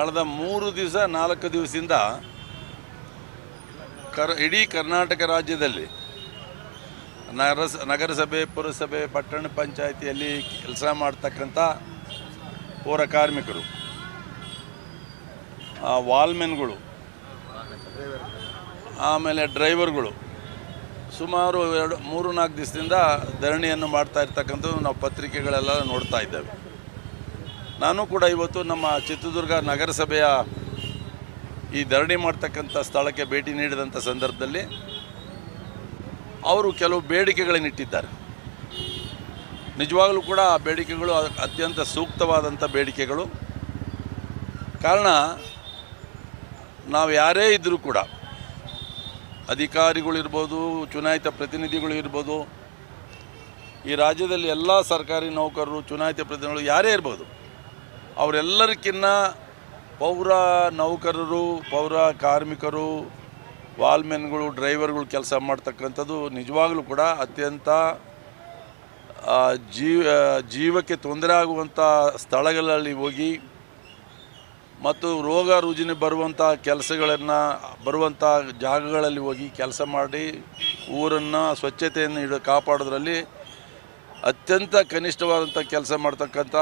ಕಳೆದ 3 ದಿವಸ 4 ದಿವಸದಿಂದ ಇಡೀ ಕರ್ನಾಟಕ ರಾಜ್ಯದಲ್ಲಿ ನಗರಸಭೆ, ಪುರಸಭೆ, ಪಟ್ಟಣ ಪಂಚಾಯಿತಿಯಲ್ಲಿ ಕೆಲಸ ಮಾಡ್ತಕ್ಕಂಥ ಪೌರ ಕಾರ್ಮಿಕರು, ವಾಲ್ಮೆನ್ಗಳು, ಆಮೇಲೆ ಡ್ರೈವರ್ಗಳು ಸುಮಾರು 3-4 ದಿವಸದಿಂದ ಧರಣಿಯನ್ನು ಮಾಡ್ತಾ ಇರ್ತಕ್ಕಂಥದ್ದು ನಾವು ಪತ್ರಿಕೆಗಳೆಲ್ಲ ನೋಡ್ತಾ ಇದ್ದೇವೆ. ನಾನು ಕೂಡ ಇವತ್ತು ನಮ್ಮ ಚಿತ್ರದುರ್ಗ ನಗರಸಭೆಯ ಈ ಧರಣಿ ಮಾಡ್ತಕ್ಕಂಥ ಸ್ಥಳಕ್ಕೆ ಭೇಟಿ ನೀಡಿದಂಥ ಸಂದರ್ಭದಲ್ಲಿ ಅವರು ಕೆಲವು ಬೇಡಿಕೆಗಳನ್ನಿಟ್ಟಿದ್ದಾರೆ. ನಿಜವಾಗಲೂ ಕೂಡ ಆ ಬೇಡಿಕೆಗಳು ಅತ್ಯಂತ ಸೂಕ್ತವಾದಂಥ ಬೇಡಿಕೆಗಳು. ಕಾರಣ, ನಾವು ಯಾರೇ ಇದ್ದರೂ ಕೂಡ, ಅಧಿಕಾರಿಗಳಿರ್ಬೋದು, ಚುನಾಯಿತ ಪ್ರತಿನಿಧಿಗಳು ಇರ್ಬೋದು, ಈ ರಾಜ್ಯದಲ್ಲಿ ಎಲ್ಲ ಸರ್ಕಾರಿ ನೌಕರರು, ಚುನಾಯಿತ ಪ್ರತಿನಿಧಿಗಳು ಯಾರೇ ಇರ್ಬೋದು, ಅವರೆಲ್ಲರಿಗಿನ್ನ ಪೌರ ನೌಕರರು, ಪೌರ ಕಾರ್ಮಿಕರು, ವಾಲ್ಮೆನ್ಗಳು, ಡ್ರೈವರ್ಗಳು ಕೆಲಸ ಮಾಡ್ತಕ್ಕಂಥದ್ದು ನಿಜವಾಗಲೂ ಕೂಡ ಅತ್ಯಂತ ಜೀವಕ್ಕೆ ತೊಂದರೆ ಆಗುವಂಥ ಸ್ಥಳಗಳಲ್ಲಿ ಹೋಗಿ ಮತ್ತು ರೋಗ ರುಜಿನ ಬರುವಂಥ ಬರುವಂಥ ಜಾಗಗಳಲ್ಲಿ ಹೋಗಿ ಕೆಲಸ ಮಾಡಿ ಊರನ್ನು ಸ್ವಚ್ಛತೆಯನ್ನು ಕಾಪಾಡೋದ್ರಲ್ಲಿ ಅತ್ಯಂತ ಕನಿಷ್ಠವಾದಂಥ ಕೆಲಸ ಮಾಡ್ತಕ್ಕಂಥ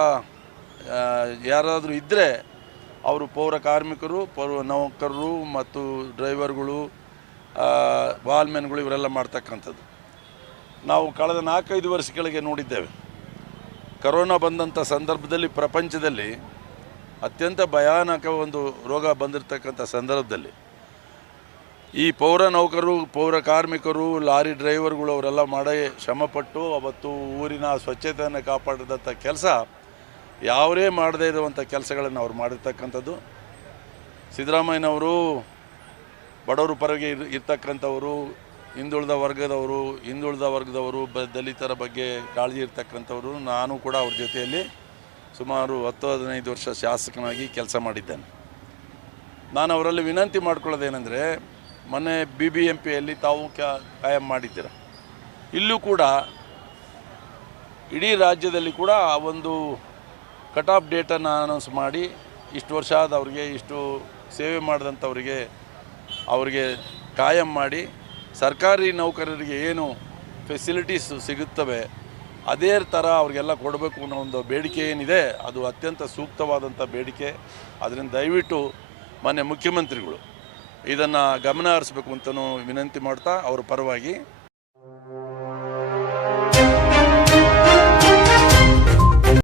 ಯಾರಾದರೂ ಇದ್ದರೆ ಅವರು ಪೌರ ಕಾರ್ಮಿಕರು, ಪೌರ ನೌಕರರು ಮತ್ತು ಡ್ರೈವರ್ಗಳು, ವಾಲ್ಮೆನ್ಗಳು ಇವರೆಲ್ಲ ಮಾಡ್ತಕ್ಕಂಥದ್ದು. ನಾವು ಕಳೆದ 4-5 ವರ್ಷಗಳಿಗೆ ನೋಡಿದ್ದೇವೆ. ಕರೋನಾ ಬಂದಂಥ ಸಂದರ್ಭದಲ್ಲಿ ಪ್ರಪಂಚದಲ್ಲಿ ಅತ್ಯಂತ ಭಯಾನಕ ಒಂದು ರೋಗ ಬಂದಿರತಕ್ಕಂಥ ಸಂದರ್ಭದಲ್ಲಿ ಈ ಪೌರ ನೌಕರರು, ಪೌರ ಕಾರ್ಮಿಕರು, ಲಾರಿ ಡ್ರೈವರ್ಗಳು ಅವರೆಲ್ಲ ಮಾಡಿ ಶ್ರಮಪಟ್ಟು ಅವತ್ತು ಊರಿನ ಸ್ವಚ್ಛತೆಯನ್ನು ಕಾಪಾಡಿದಂಥ ಕೆಲಸ ಯಾವರೇ ಮಾಡದೇ ಇರುವಂಥ ಕೆಲಸಗಳನ್ನು ಅವ್ರು ಮಾಡಿರ್ತಕ್ಕಂಥದ್ದು. ಸಿದ್ದರಾಮಯ್ಯನವರು ಬಡವರು ಪರಗೆ ಇರ್ತಕ್ಕಂಥವರು, ಹಿಂದುಳಿದ ವರ್ಗದವರು, ದಲಿತರ ಬಗ್ಗೆ ಕಾಳಜಿ ಇರ್ತಕ್ಕಂಥವರು. ನಾನು ಕೂಡ ಅವ್ರ ಜೊತೆಯಲ್ಲಿ ಸುಮಾರು 10-15 ವರ್ಷ ಶಾಸಕನಾಗಿ ಕೆಲಸ ಮಾಡಿದ್ದೇನೆ. ನಾನು ಅವರಲ್ಲಿ ವಿನಂತಿ ಮಾಡ್ಕೊಳ್ಳೋದೇನೆಂದರೆ, ಮೊನ್ನೆ BBMPಯಲ್ಲಿ ತಾವು ಕಾಯಂ ಮಾಡಿದ್ದೀರ. ಇಲ್ಲೂ ಕೂಡ ಇಡೀ ರಾಜ್ಯದಲ್ಲಿ ಕೂಡ ಒಂದು ಕಟ್ ಆಫ್ ಡೇಟನ್ನು ಅನೌನ್ಸ್ ಮಾಡಿ, ಇಷ್ಟು ವರ್ಷ ಆದವ್ರಿಗೆ, ಇಷ್ಟು ಸೇವೆ ಮಾಡಿದಂಥವ್ರಿಗೆ ಅವರಿಗೆ ಕಾಯಂ ಮಾಡಿ, ಸರ್ಕಾರಿ ನೌಕರರಿಗೆ ಏನು ಫೆಸಿಲಿಟೀಸ್ ಸಿಗುತ್ತವೆ ಅದೇ ಥರ ಅವ್ರಿಗೆಲ್ಲ ಕೊಡಬೇಕು ಅನ್ನೋ ಒಂದು ಬೇಡಿಕೆ ಏನಿದೆ, ಅದು ಅತ್ಯಂತ ಸೂಕ್ತವಾದಂಥ ಬೇಡಿಕೆ. ಅದರಿಂದ ದಯವಿಟ್ಟು ಮಾನ್ಯ ಮುಖ್ಯಮಂತ್ರಿಗಳು ಇದನ್ನು ಗಮನ ಹರಿಸಬೇಕು ಅಂತಲೂ ವಿನಂತಿ ಮಾಡ್ತಾ ಅವ್ರ ಪರವಾಗಿ